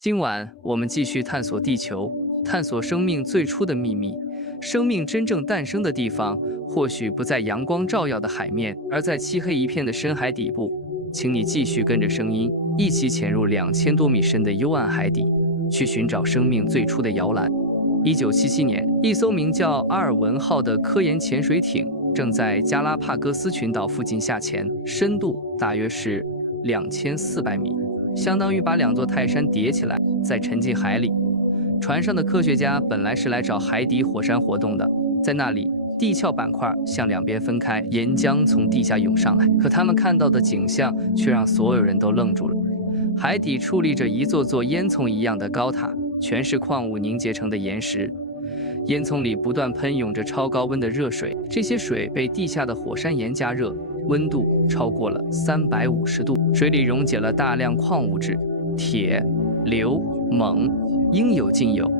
今晚我们继续探索地球，探索生命最初的秘密。生命真正诞生的地方，或许不在阳光照耀的海面，而在漆黑一片的深海底部。请你继续跟着声音，一起潜入2000多米深的幽暗海底，去寻找生命最初的摇篮。1977年，一艘名叫阿尔文号的科研潜水艇正在加拉帕戈斯群岛附近下潜，深度大约是2400米，相当于把2座泰山叠起来，再沉进海里。船上的科学家本来是来找海底火山活动的，在那里，地壳板块向两边分开，岩浆从地下涌上来。可他们看到的景象却让所有人都愣住了。海底矗立着一座座烟囱一样的高塔，全是矿物凝结成的岩石。烟囱里不断喷涌着超高温的热水，这些水被地下的火山岩加热，温度超过了350度。水里溶解了大量矿物质，铁、硫、锰，应有尽有。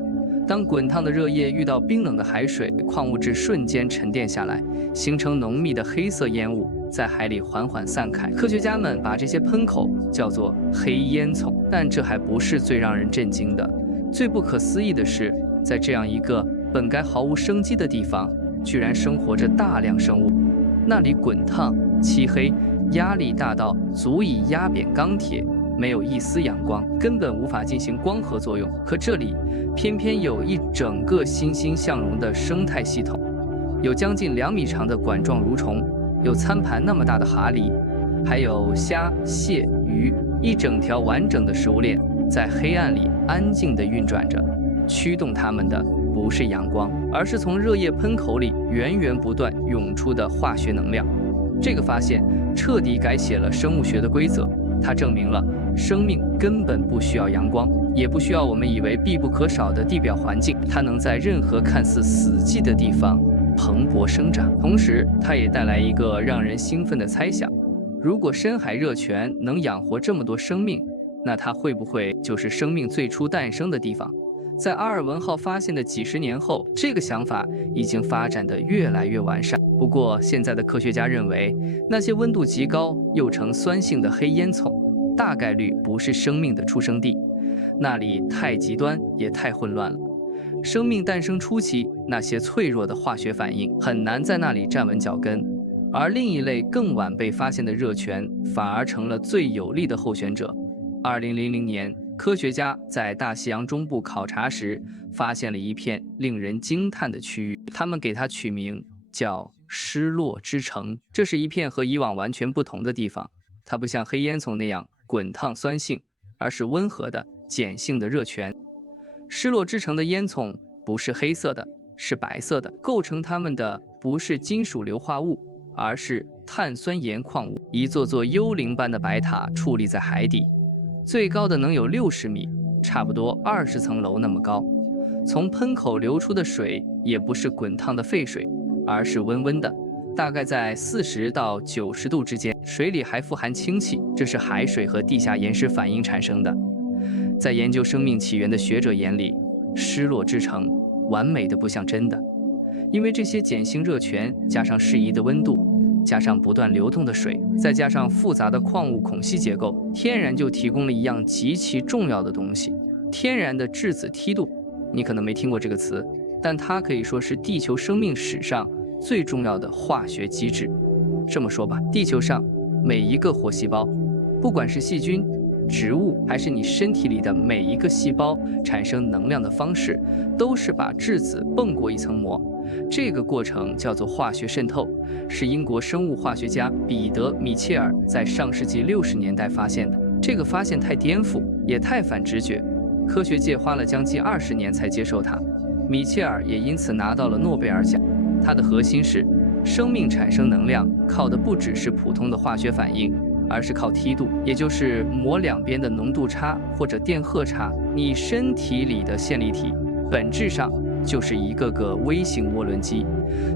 当滚烫的热液遇到冰冷的海水，矿物质瞬间沉淀下来，形成浓密的黑色烟雾，在海里缓缓散开。科学家们把这些喷口叫做黑烟囱。但这还不是最让人震惊的，最不可思议的是，在这样一个本该毫无生机的地方，居然生活着大量生物。那里滚烫、漆黑，压力大到足以压扁钢铁，没有一丝阳光，根本无法进行光合作用。可这里偏偏有一整个欣欣向荣的生态系统，有将近2米长的管状蠕虫，有餐盘那么大的蛤蜊，还有虾、蟹、鱼，一整条完整的食物链在黑暗里安静地运转着。驱动它们的不是阳光，而是从热液喷口里源源不断涌出的化学能量。这个发现彻底改写了生物学的规则，它证明了生命根本不需要阳光，也不需要我们以为必不可少的地表环境，它能在任何看似死寂的地方蓬勃生长。同时，它也带来一个让人兴奋的猜想：如果深海热泉能养活这么多生命，那它会不会就是生命最初诞生的地方？在阿尔文号发现的几十年后，这个想法已经发展得越来越完善。不过，现在的科学家认为，那些温度极高又呈酸性的黑烟囱，大概率不是生命的出生地，那里太极端也太混乱了。生命诞生初期，那些脆弱的化学反应很难在那里站稳脚跟，而另一类更晚被发现的热泉反而成了最有力的候选者。2000年，科学家在大西洋中部考察时，发现了一片令人惊叹的区域，他们给它取名叫失落之城。这是一片和以往完全不同的地方，它不像黑烟囱那样滚烫酸性，而是温和的碱性的热泉。失落之城的烟囱不是黑色的，是白色的，构成它们的不是金属硫化物，而是碳酸盐矿物。一座座幽灵般的白塔矗立在海底，最高的能有60米，差不多20层楼那么高。从喷口流出的水也不是滚烫的沸水，而是温温的，大概在40到90度之间，水里还富含氢气，这是海水和地下岩石反应产生的。在研究生命起源的学者眼里，失落之城完美的不像真的，因为这些碱性热泉加上适宜的温度，加上不断流动的水，再加上复杂的矿物孔隙结构，天然就提供了一样极其重要的东西——天然的质子梯度。你可能没听过这个词，但它可以说是地球生命史上最重要的化学机制。这么说吧，地球上每一个活细胞，不管是细菌、植物，还是你身体里的每一个细胞，产生能量的方式，都是把质子蹦过一层膜。这个过程叫做化学渗透，是英国生物化学家彼得·米切尔在上世纪60年代发现的。这个发现太颠覆，也太反直觉，科学界花了将近20年才接受它。米切尔也因此拿到了诺贝尔奖。它的核心是，生命产生能量靠的不只是普通的化学反应，而是靠梯度，也就是膜两边的浓度差或者电荷差。你身体里的线粒体本质上就是一个个微型涡轮机，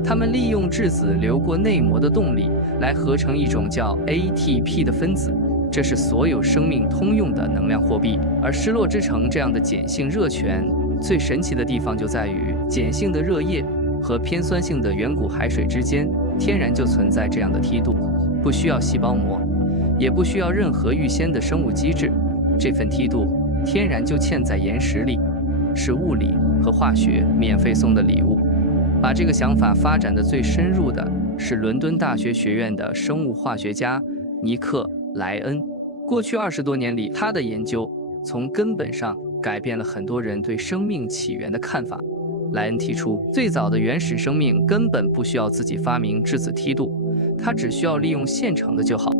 它们利用质子流过内膜的动力来合成一种叫 ATP 的分子，这是所有生命通用的能量货币。而失落之城这样的碱性热泉最神奇的地方就在于，碱性的热液和偏酸性的远古海水之间天然就存在这样的梯度，不需要细胞膜，也不需要任何预先的生物机制，这份梯度天然就嵌在岩石里，是物理和化学免费送的礼物。把这个想法发展的最深入的是伦敦大学学院的生物化学家尼克·莱恩。过去20多年里，他的研究从根本上改变了很多人对生命起源的看法。莱恩提出，最早的原始生命根本不需要自己发明质子梯度，它只需要利用现成的就好。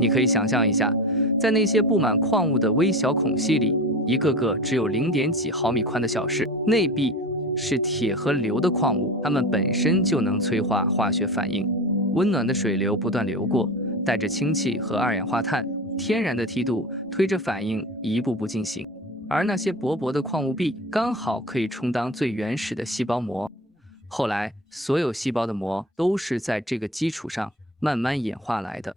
你可以想象一下，在那些布满矿物的微小孔隙里，一个个只有0点几毫米宽的小室，内壁是铁和硫的矿物，它们本身就能催化化学反应。温暖的水流不断流过，带着氢气和二氧化碳，天然的梯度推着反应一步步进行。而那些薄薄的矿物壁刚好可以充当最原始的细胞膜。后来，所有细胞的膜都是在这个基础上慢慢演化来的。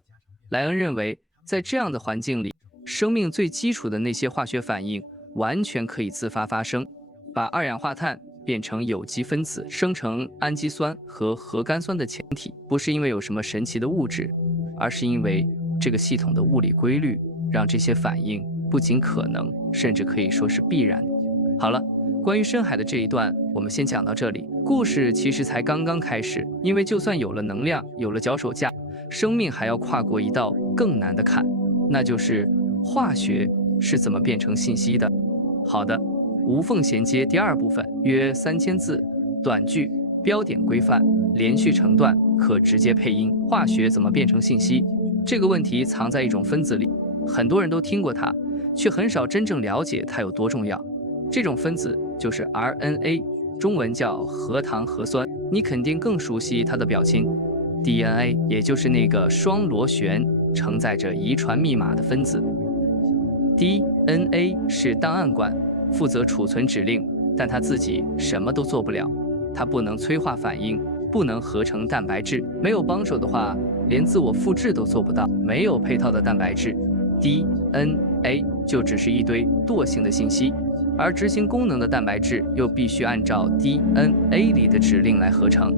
莱恩认为，在这样的环境里，生命最基础的那些化学反应完全可以自发发生。把二氧化碳变成有机分子，生成氨基酸和核苷酸的前提，不是因为有什么神奇的物质，而是因为这个系统的物理规律让这些反应不仅可能，甚至可以说是必然。好了，关于深海的这一段，我们先讲到这里。故事其实才刚刚开始，因为就算有了能量，有了脚手架，生命还要跨过一道更难的坎，那就是化学是怎么变成信息的。好的，无缝衔接第2部分，约3000字，短句，标点规范，连续成段，可直接配音。化学怎么变成信息？这个问题藏在一种分子里，很多人都听过它，却很少真正了解它有多重要。这种分子就是 RNA， 中文叫核糖核酸。你肯定更熟悉它的表亲 DNA， 也就是那个双螺旋承载着遗传密码的分子。DNA 是档案馆，负责储存指令，但它自己什么都做不了。它不能催化反应，不能合成蛋白质，没有帮手的话，连自我复制都做不到。没有配套的蛋白质， DNA 就只是一堆惰性的信息，而执行功能的蛋白质又必须按照 DNA 里的指令来合成。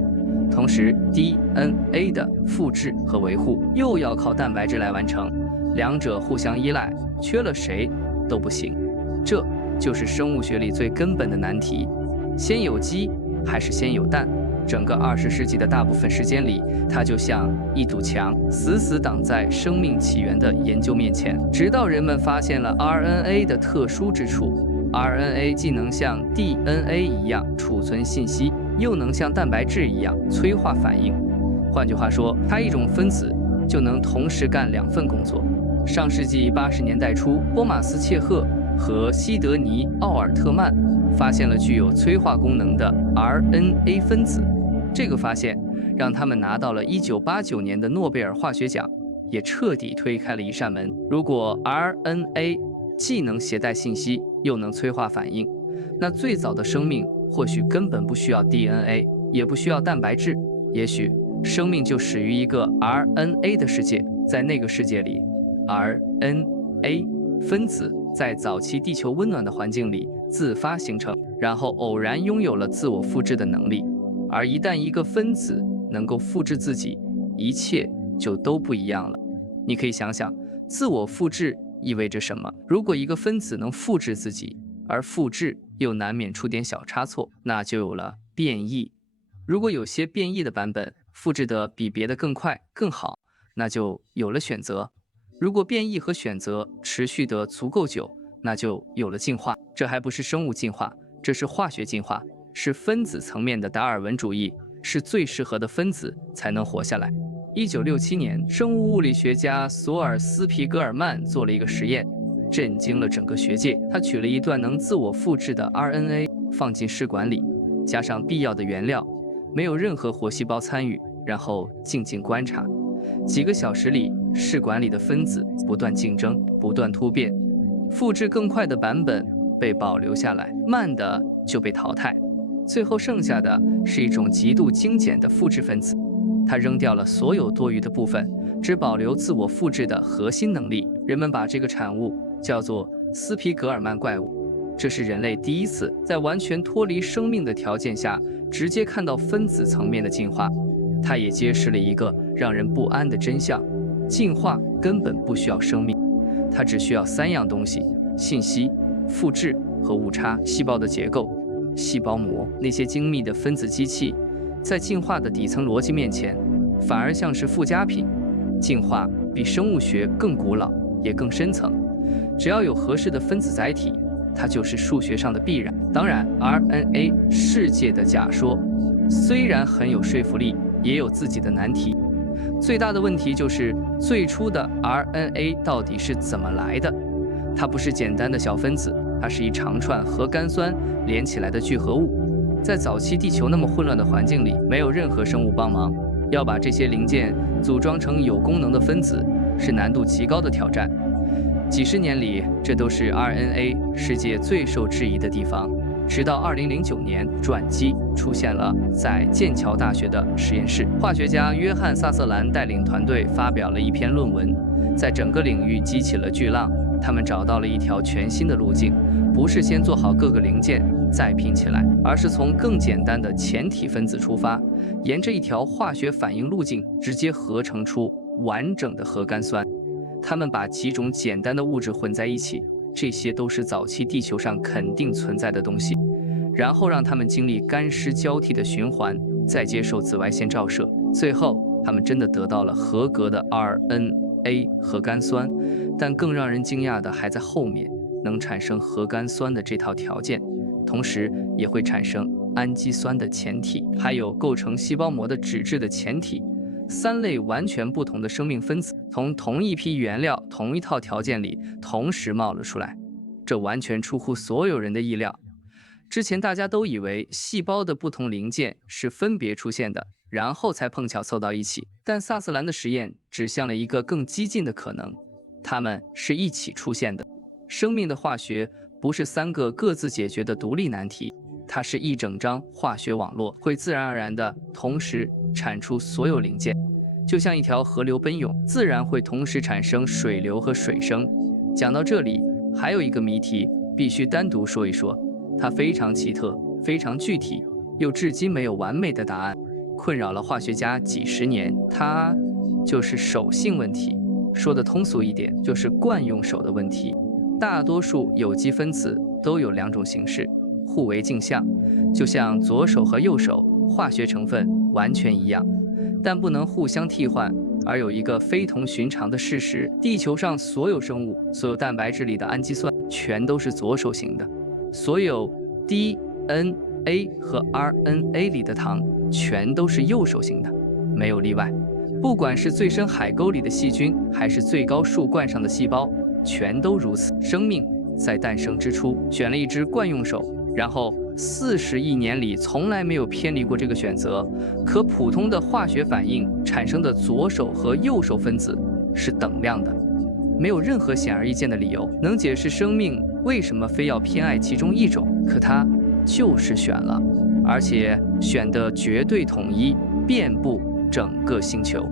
同时 DNA 的复制和维护又要靠蛋白质来完成，两者互相依赖，缺了谁都不行。这就是生物学里最根本的难题：先有鸡还是先有蛋？整个20世纪的大部分时间里，它就像一堵墙，死死挡在生命起源的研究面前。直到人们发现了 RNA 的特殊之处。RNA 既能像 DNA 一样储存信息，又能像蛋白质一样催化反应。换句话说，它一种分子就能同时干2份工作。上世纪80年代初，托马斯·切赫和西德尼·奥尔特曼发现了具有催化功能的 RNA 分子。这个发现让他们拿到了1989年的诺贝尔化学奖，也彻底推开了一扇门。如果 RNA 既能携带信息，又能催化反应，那最早的生命或许根本不需要 DNA， 也不需要蛋白质，也许生命就始于一个 RNA 的世界。在那个世界里， RNA 分子在早期地球温暖的环境里自发形成，然后偶然拥有了自我复制的能力。而一旦一个分子能够复制自己，一切就都不一样了。你可以想想，自我复制意味着什么？如果一个分子能复制自己，而复制又难免出点小差错，那就有了变异。如果有些变异的版本复制得比别的更快更好，那就有了选择。如果变异和选择持续得足够久，那就有了进化。这还不是生物进化，这是化学进化，是分子层面的达尔文主义，是最适合的分子才能活下来。1967年，生物物理学家索尔斯皮格尔曼做了一个实验，震惊了整个学界。他取了一段能自我复制的 RNA 放进试管里，加上必要的原料，没有任何活细胞参与，然后静静观察。几个小时里，试管里的分子不断竞争，不断突变，复制更快的版本被保留下来，慢的就被淘汰。最后剩下的是一种极度精简的复制分子，它扔掉了所有多余的部分，只保留自我复制的核心能力。人们把这个产物叫做斯皮格尔曼怪物。这是人类第一次在完全脱离生命的条件下直接看到分子层面的进化。它也揭示了一个让人不安的真相：进化根本不需要生命，它只需要3样东西：信息、复制和误差。细胞的结构，细胞膜那些精密的分子机器，在进化的底层逻辑面前，反而像是附加品。进化比生物学更古老，也更深层。只要有合适的分子载体，它就是数学上的必然。当然 ，RNA 世界的假说虽然很有说服力，也有自己的难题。最大的问题就是最初的 RNA 到底是怎么来的？它不是简单的小分子，它是一长串核苷酸连起来的聚合物。在早期地球那么混乱的环境里，没有任何生物帮忙，要把这些零件组装成有功能的分子，是难度极高的挑战。几十年里，这都是 RNA 世界最受质疑的地方。直到2009年，转机出现了在剑桥大学的实验室，化学家约翰·萨瑟兰带领团队发表了一篇论文，在整个领域激起了巨浪。他们找到了一条全新的路径，不是先做好各个零件再拼起来，而是从更简单的前体分子出发，沿着一条化学反应路径直接合成出完整的核苷酸。他们把几种简单的物质混在一起，这些都是早期地球上肯定存在的东西，然后让它们经历干湿交替的循环，再接受紫外线照射，最后他们真的得到了合格的 RNA 核苷酸。但更让人惊讶的还在后面，能产生核苷酸的这套条件，同时也会产生氨基酸的前体，还有构成细胞膜的脂质的前体。3类完全不同的生命分子从同一批原料、同一套条件里同时冒了出来，这完全出乎所有人的意料。之前大家都以为细胞的不同零件是分别出现的，然后才碰巧凑到一起，但萨瑟兰的实验指向了一个更激进的可能，它们是一起出现的。生命的化学不是3个各自解决的独立难题，它是一整张化学网络，会自然而然地同时产出所有零件，就像一条河流奔涌，自然会同时产生水流和水声。讲到这里，还有一个谜题必须单独说一说，它非常奇特，非常具体，又至今没有完美的答案，困扰了化学家几十年。它就是手性问题，说的通俗一点，就是惯用手的问题。大多数有机分子都有2种形式，互为镜像，就像左手和右手化学成分完全一样，但不能互相替换。而有一个非同寻常的事实，地球上所有生物，所有蛋白质里的氨基酸全都是左手型的，所有 DNA 和 RNA 里的糖全都是右手型的，没有例外。不管是最深海沟里的细菌，还是最高树冠上的细胞，全都如此。生命在诞生之初选了一只惯用手，然后40亿年里从来没有偏离过这个选择。可普通的化学反应产生的左手和右手分子是等量的，没有任何显而易见的理由能解释生命为什么非要偏爱其中一种，可它就是选了，而且选的绝对统一，遍布整个星球。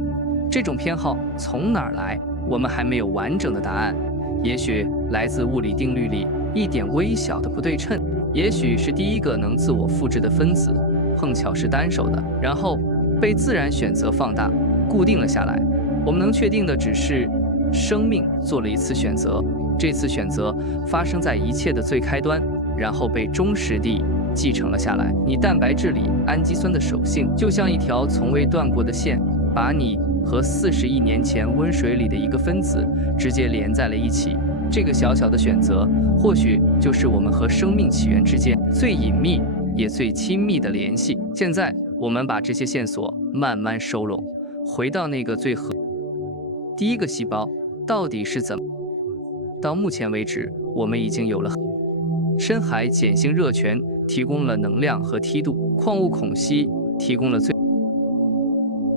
这种偏好从哪儿来？我们还没有完整的答案。也许来自物理定律里一点微小的不对称，也许是第一个能自我复制的分子碰巧是单手的，然后被自然选择放大，固定了下来。我们能确定的只是，生命做了一次选择，这次选择发生在一切的最开端，然后被忠实地继承了下来。你蛋白质里氨基酸的手性，就像一条从未断过的线，把你和40亿年前温水里的一个分子直接连在了一起。这个小小的选择，或许就是我们和生命起源之间最隐秘也最亲密的联系。现在，我们把这些线索慢慢收拢，回到那个第一个细胞到底是怎么？到目前为止，我们已经有了深海碱性热泉提供了能量和梯度，矿物孔隙提供了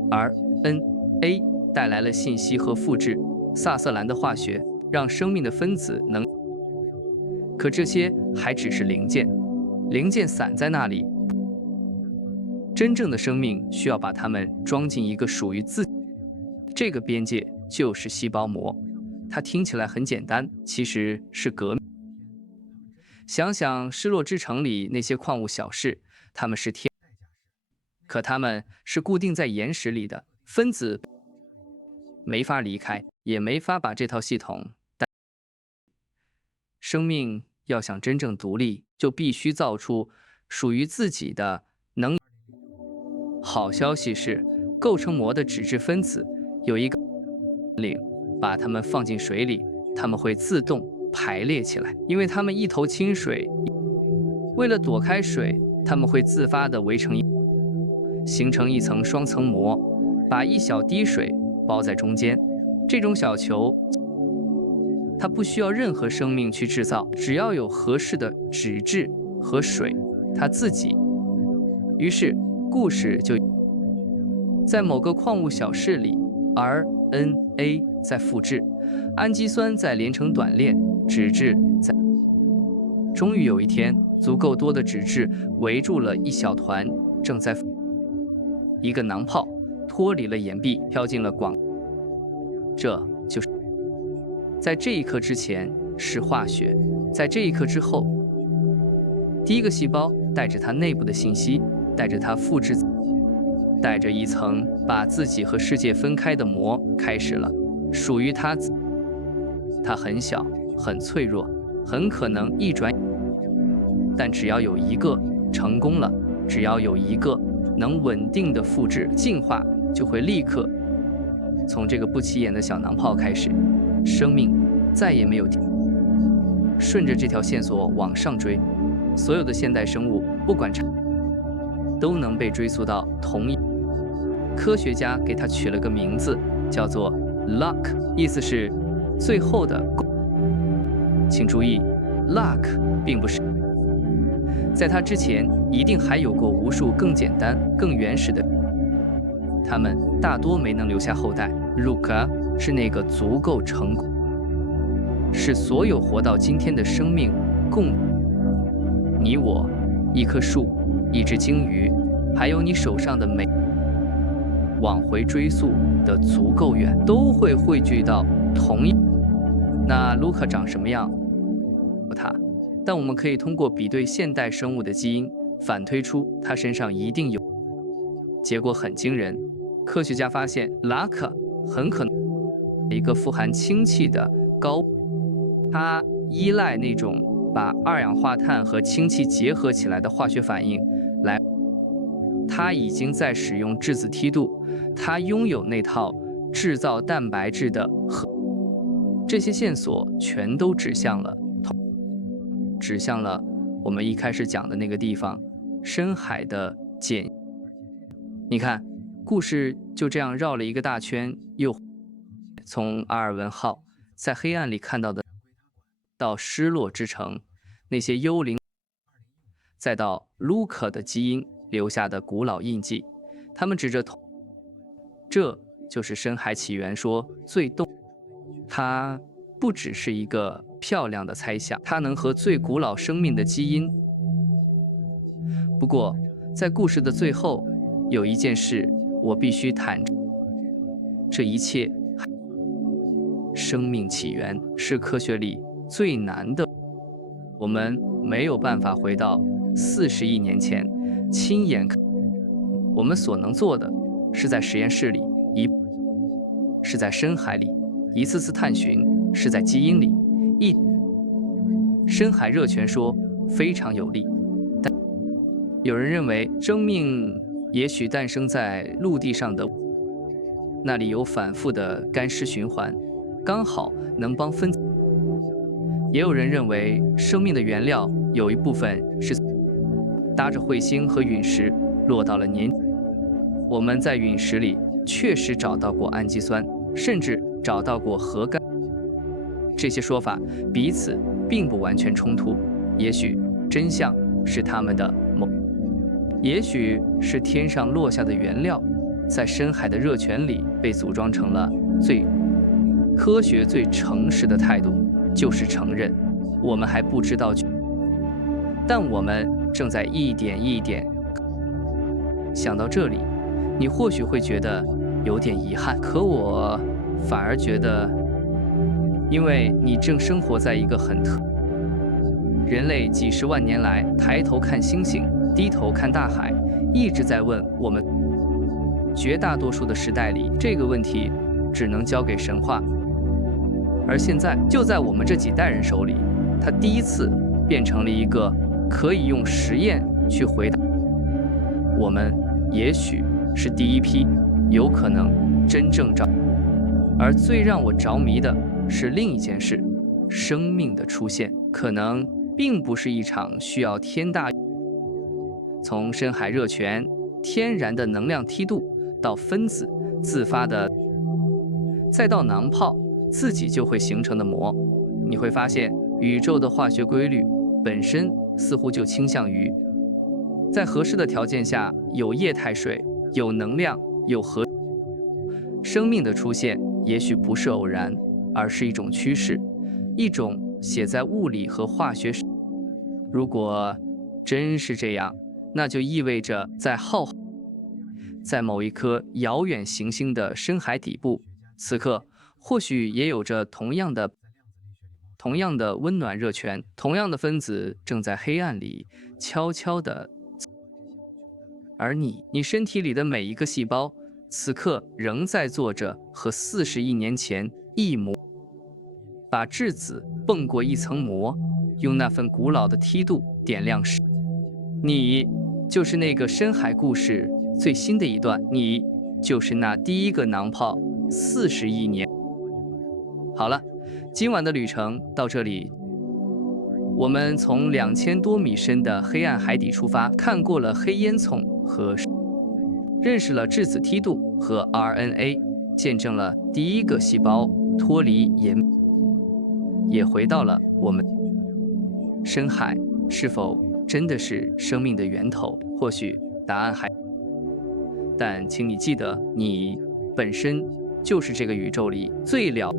RNA 带来了信息和复制，萨瑟兰的化学让生命的分子能，可这些还只是零件，零件散在那里。真正的生命需要把它们装进一个属于自己，这个边界就是细胞膜。它听起来很简单，其实是革命。想想失落之城里那些矿物小事，它们是天，可它们是固定在岩石里的，分子没法离开，也没法把这套系统带。生命要想真正独立，就必须造出属于自己的能。好消息是，构成膜的脂质分子有一个领，把它们放进水里，它们会自动排列起来，因为它们一头清水。为了躲开水，它们会自发地围成形成一层双层膜，把一小滴水包在中间。这种小球，它不需要任何生命去制造，只要有合适的脂质和水，它自己。于是，故事就在某个矿物小室里 ，RNA 在复制，氨基酸在连成短链，脂质在。终于有一天，足够多的脂质围住了一小团正在一个囊泡脱离了岩壁，飘进了广。这就是在这一刻之前是化学，在这一刻之后，第一个细胞带着它内部的信息，带着它复制，带着一层把自己和世界分开的膜，开始了属于它。它很小，很脆弱，很可能一转。但只要有一个成功了，只要有一个能稳定的复制进化，就会立刻从这个不起眼的小囊泡开始，生命再也没有停。顺着这条线索往上追，所有的现代生物，不管都能被追溯到同一。科学家给它取了个名字，叫做 luck， 意思是最后的。请注意 ，luck 并不是。在它之前，一定还有过无数更简单、更原始的。它们大多没能留下后代。Luca 是那个足够成功，是所有活到今天的生命共。你我，一棵树，一只鲸鱼，还有你手上的每。往回追溯的足够远，都会汇聚到同一。那卢卡长什么样？它。但我们可以通过比对现代生物的基因，反推出它身上一定有。结果很惊人，科学家发现拉克很可能一个富含氢气的高，它依赖那种把二氧化碳和氢气结合起来的化学反应来。它已经在使用质子梯度，它拥有那套制造蛋白质的核。这些线索全都指向了我们一开始讲的那个地方，深海的碱。你看，故事就这样绕了一个大圈，又从阿尔文号在黑暗里看到的，到失落之城那些幽灵，再到卢克的基因留下的古老印记，他们指着头，这就是深海起源说最动。它不只是一个漂亮的猜想，它能和最古老生命的基因。不过，在故事的最后，有一件事我必须坦诚：这一切，生命起源是科学里最难的。我们没有办法回到40亿年前亲眼看。我们所能做的，是在实验室里，是在深海里一次次探寻，是在基因里。深海热泉说非常有力，但有人认为生命也许诞生在陆地上的，那里有反复的干湿循环，刚好能帮分。也有人认为生命的原料有一部分是搭着彗星和陨石落到了年。我们在陨石里确实找到过氨基酸，甚至找到过核苷。这些说法彼此并不完全冲突，也许真相是它们的也许是天上落下的原料，在深海的热泉里被组装成了最科学、最诚实的态度，就是承认我们还不知道，但我们正在一点一点。想到这里，你或许会觉得有点遗憾，可我反而觉得，因为你正生活在一个人类几十万年来抬头看星星，低头看大海，一直在问我们。绝大多数的时代里，这个问题只能交给神话，而现在就在我们这几代人手里，它第一次变成了一个可以用实验去回答。我们也许是第一批，有可能真正着。而最让我着迷的是另一件事：生命的出现可能并不是一场需要天大。从深海热泉、天然的能量梯度，到分子自发的，再到囊泡自己就会形成的膜，你会发现宇宙的化学规律本身似乎就倾向于在合适的条件下有液态水、有能量、有核。生命的出现也许不是偶然，而是一种趋势，一种写在物理和化学史。如果真是这样，那就意味着在某一颗遥远行星的深海底部，此刻或许也有着同样的温暖热泉，同样的分子正在黑暗里悄悄地。而你身体里的每一个细胞，此刻仍在做着和40亿年前一模，把质子蹦过一层膜，用那份古老的梯度点亮时。你就是那个深海故事最新的一段，你就是那第一个囊泡40亿年。好了，今晚的旅程到这里，我们从2000多米深的黑暗海底出发，看过了黑烟囱和认识了质子梯度和 RNA， 见证了第一个细胞脱离盐，也回到了我们深海是否真的是生命的源头？或许答案还……但请你记得，你本身就是这个宇宙里最了。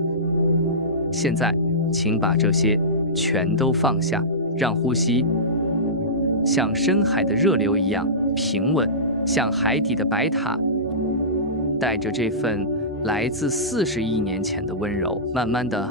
现在，请把这些全都放下，让呼吸像深海的热流一样平稳，像海底的白塔，带着这份来自40亿年前的温柔，慢慢的